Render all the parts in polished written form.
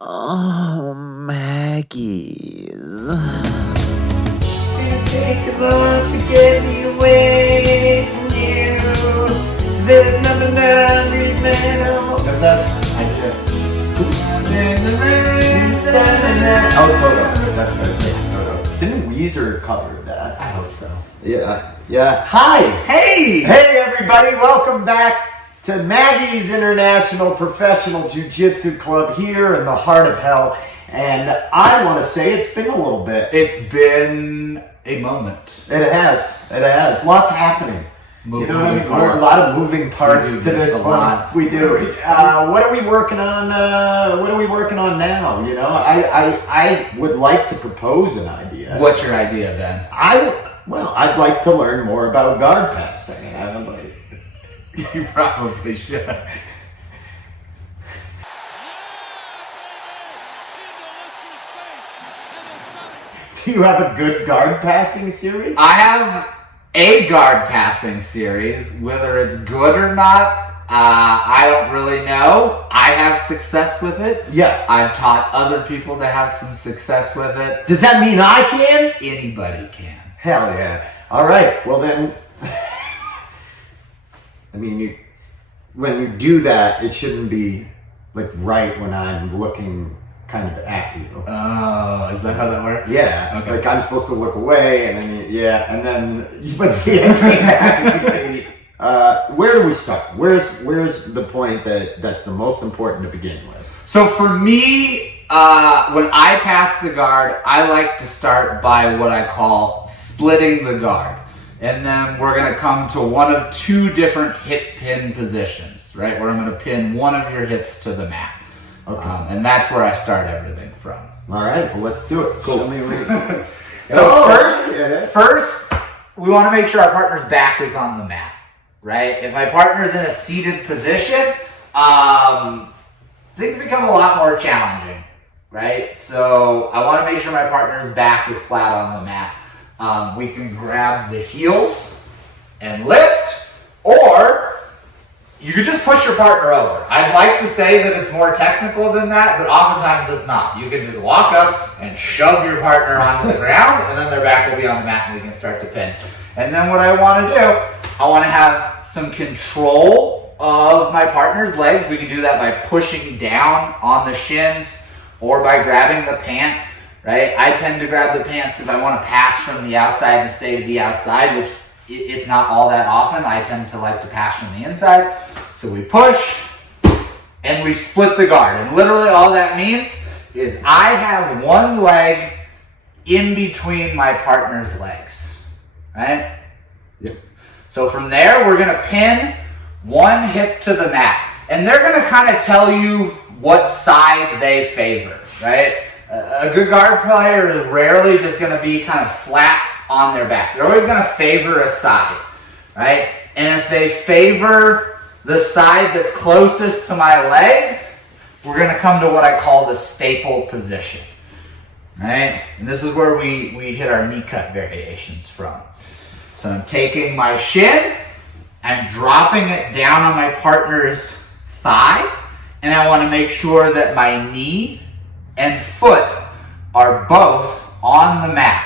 Oh, Maggy. It takes a lot to get me away from you. There's nothing that I need now. No, that's I did. Oh, TOTO. That's right. TOTO. Didn't Weezer cover that? I hope so. Yeah. Hi. Hey! Hey, everybody. Welcome back to Maggy's International Professional Jiu-Jitsu Club here in the heart of hell. And I want to say it's been a little bit. It's been a moment. It has. Lots happening. You know what I mean? Parts. A lot of moving parts to this one. We do. What are we working on? What are we working on now? You know, I would like to propose an idea. What's your idea, Ben? I'd like to learn more about guard passing. You probably should. Do you have a good guard passing series? I have a guard passing series. Whether it's good or not, I don't really know. I have success with it. Yeah. I've taught other people to have some success with it. Does that mean I can? Anybody can. Hell yeah. All right. Well then, I mean, when you do that, it shouldn't be like right when I'm looking kind of at you. Oh, is that how that works? Yeah. Okay. Like I'm supposed to look away, and then but see, I came back. Where do we start? Where's the point that's the most important to begin with? So for me, when I pass the guard, I like to start by what I call splitting the guard. And then we're going to come to one of two different hip pin positions, right? Where I'm going to pin one of your hips to the mat. Okay. And that's where I start everything from. All right. Well, let's do it. Cool. Show me where. First, we want to make sure our partner's back is on the mat, right? If my partner's in a seated position, things become a lot more challenging, right? So I want to make sure my partner's back is flat on the mat. We can grab the heels and lift, or you could just push your partner over. I'd like to say that it's more technical than that, but oftentimes it's not. You can just walk up and shove your partner onto the ground, and then their back will be on the mat and we can start to pin. And then what I want to do, I want to have some control of my partner's legs. We can do that by pushing down on the shins or by grabbing the pant. Right? I tend to grab the pants if I want to pass from the outside and stay to the outside, which it's not all that often. I tend to like to pass from the inside. So we push and we split the guard. And literally all that means is I have one leg in between my partner's legs. Right? Yep. So from there, we're going to pin one hip to the mat. And they're going to kind of tell you what side they favor. Right? A good guard player is rarely just going to be kind of flat on their back. They're always going to favor a side, right? And if they favor the side that's closest to my leg, we're going to come to what I call the staple position, right? And this is where we hit our knee cut variations from. So I'm taking my shin, I'm dropping it down on my partner's thigh, and I want to make sure that my knee and foot are both on the mat,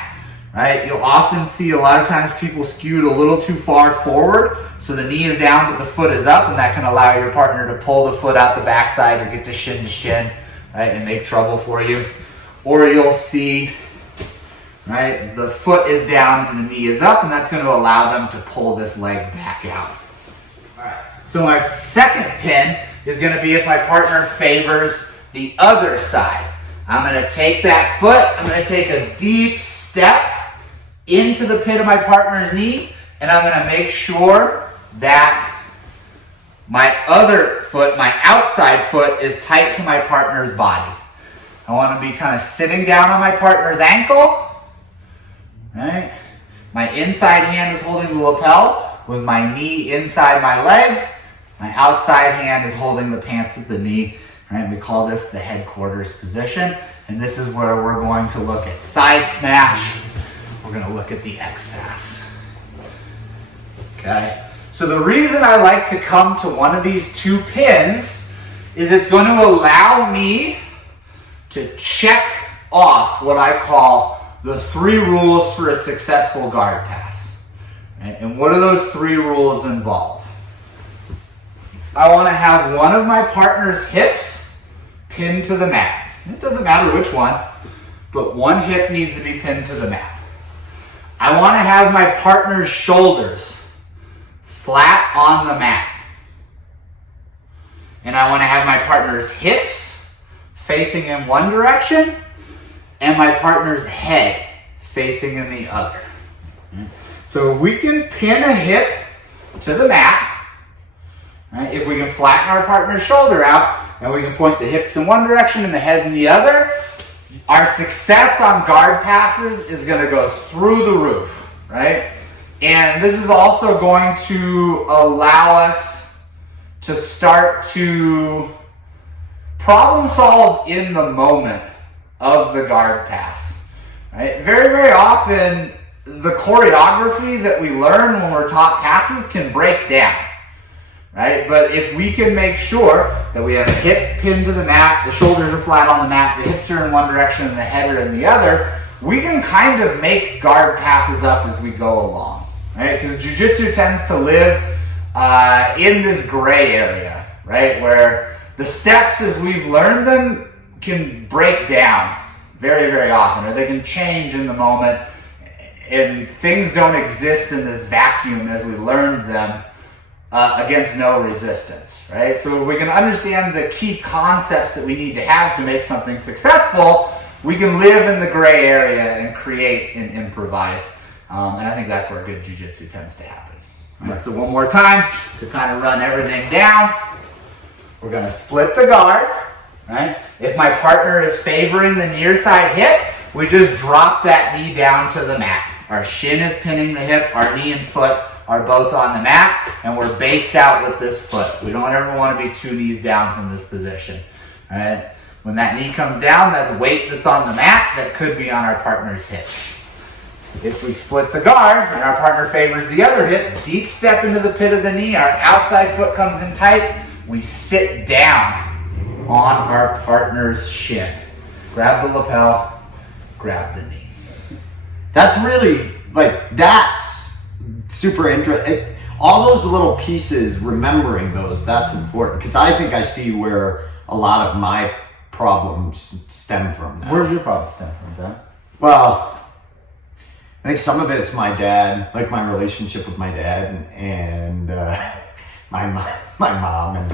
right? You'll often see a lot of times people skewed a little too far forward, so the knee is down but the foot is up, and that can allow your partner to pull the foot out the backside or get to shin, right, and make trouble for you. Or you'll see, right, the foot is down and the knee is up, and that's going to allow them to pull this leg back out. All right. So my second pin is going to be if my partner favors the other side. I'm going to take that foot, I'm going to take a deep step into the pit of my partner's knee, and I'm going to make sure that my other foot, my outside foot, is tight to my partner's body. I want to be kind of sitting down on my partner's ankle, right? My inside hand is holding the lapel with my knee inside my leg. My outside hand is holding the pants at the knee. Right, we call this the headquarters position, and this is where we're going to look at side smash. We're going to look at the X-Pass. Okay, so the reason I like to come to one of these two pins is it's going to allow me to check off what I call the 3 rules for a successful guard pass. Right? And what do those 3 rules involve? I want to have one of my partner's hips pinned to the mat. It doesn't matter which one, but one hip needs to be pinned to the mat. I want to have my partner's shoulders flat on the mat. And I want to have my partner's hips facing in one direction and my partner's head facing in the other. So if we can pin a hip to the mat, right, if we can flatten our partner's shoulder out and we can point the hips in one direction and the head in the other, our success on guard passes is going to go through the roof, right? And this is also going to allow us to start to problem solve in the moment of the guard pass, right? Very, very often, the choreography that we learn when we're taught passes can break down, right? But if we can make sure that we have a hip pinned to the mat, the shoulders are flat on the mat, the hips are in one direction and the head are in the other, we can kind of make guard passes up as we go along, right? Because jiu-jitsu tends to live in this gray area, right? Where the steps as we've learned them can break down very, very often, or they can change in the moment, and things don't exist in this vacuum as we learned them against no resistance, right? So if we can understand the key concepts that we need to have to make something successful, we can live in the gray area and create and improvise. And I think that's where good jiu-jitsu tends to happen. All right, so one more time to kind of run everything down. We're going to split the guard, right? If my partner is favoring the near side hip, we just drop that knee down to the mat. Our shin is pinning the hip, our knee and foot are both on the mat, and we're based out with this foot. We don't ever want to be 2 knees down from this position, all right? When that knee comes down, that's weight that's on the mat that could be on our partner's hip. If we split the guard and our partner favors the other hip, deep step into the pit of the knee, our outside foot comes in tight, we sit down on our partner's shin. Grab the lapel, grab the knee. That's really, like, that's super interesting. All those little pieces, remembering those, that's important. Because I think I see where a lot of my problems stem from now. Where does your problem stem from, Ben? Well, I think some of it's my dad, like my relationship with my dad and my mom, and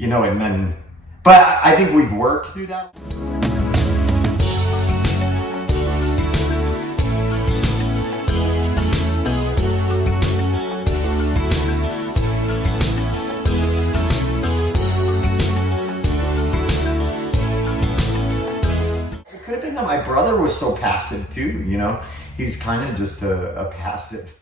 and then. But I think we've worked through that. It could have been that my brother was so passive too, He's kind of just a passive